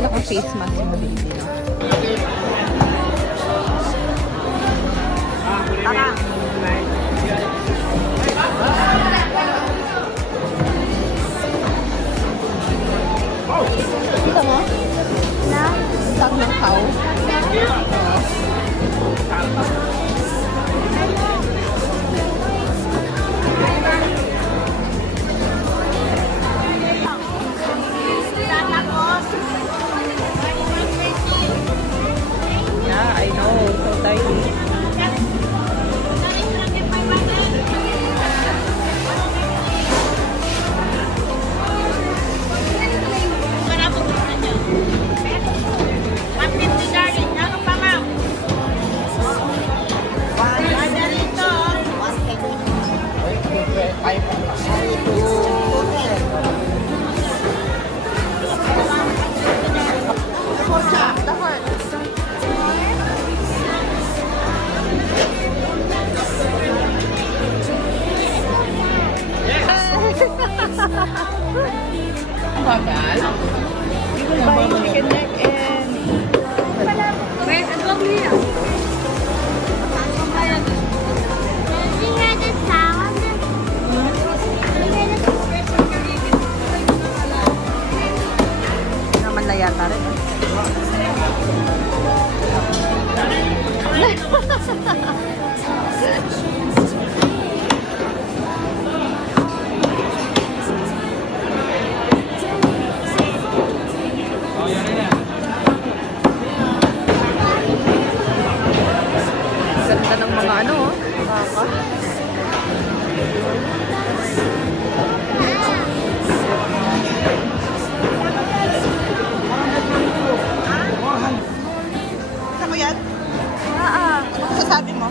naka-face mask yung baby. Tara! Kita mo? Na? Tag ng cow? Yeah, I know. So tiny. Bagal. Buy chicken neck and wait, and what here? You hear the sound? Naman na yata rin. Ganda ng mga ano, baka. Gusto mo yan? Ano sasabi mo?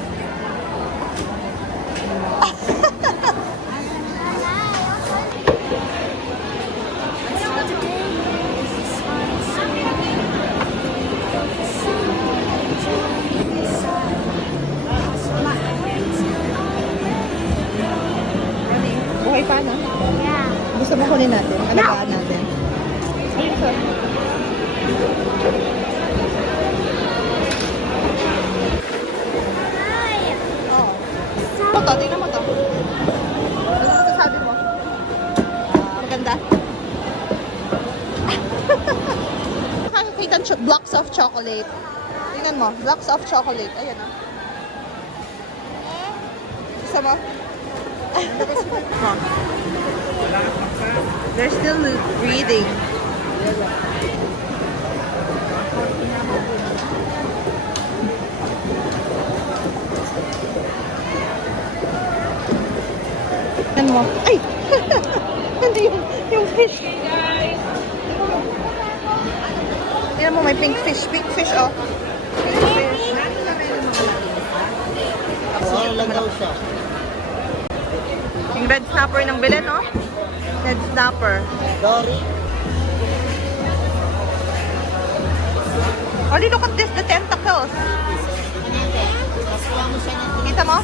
Buhay pa, no? Yeah. Gusto mo kunin natin? Alagaan natin? Oh. Ito, tingnan mo to. Ano masasabi mo? Maganda? Nakakakita blocks of chocolate. Tingnan mo, blocks of chocolate. Ayan, oh. Gusto mo? They're still breathing. Ano mo? Ay! Hindi yung fish. Tignan mo, may pink fish. Pink fish, oh. Pink fish. Oo, lagaw siya. Yung red snapper ng Belen, no? Red snapper. Dory. Oh, look at this, the tentacles. Kita mo?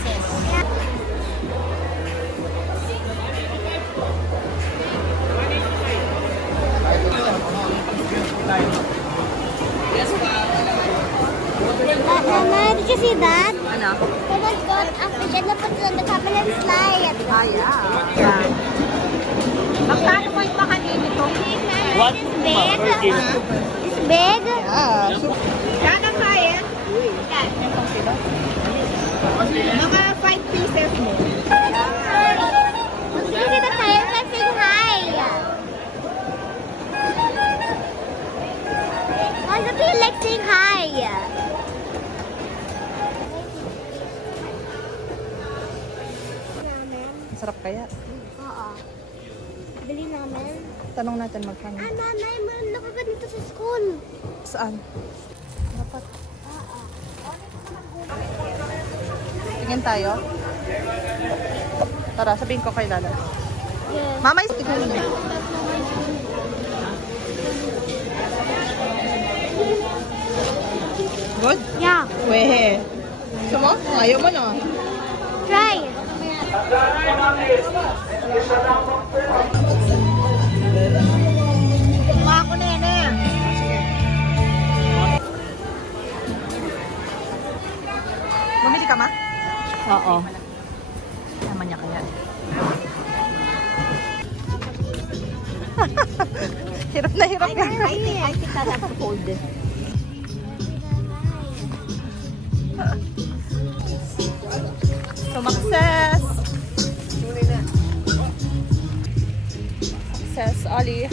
Mama, did you see that? Ano? Someone got a fish and put it on the top and then slide. Ah, yeah. Magkano mo yung makanin ito? What? Big. It's big. Yeah. So, Kakakain. mga 5 pieces mo. Did you see the tail saying hi? Why does it feel like saying hi? Sarap kaya. Oo. Bili namin. Tanong natin magkano. Ah, nanay, meron na ka ganito sa school. Saan? Dapat. Oo. Tingin tayo. Tara, sabihin ko kay Lala. Yes. Mama, tingnan mo. Good? Yeah. Weh. Gusto mo? Ayaw mo, no? Try. Mga ako na yan, eh. Sige. Oo. Tama niya kaya. Hirap na hirap na. I think I have to hold this. Sumakses! Success, Ali.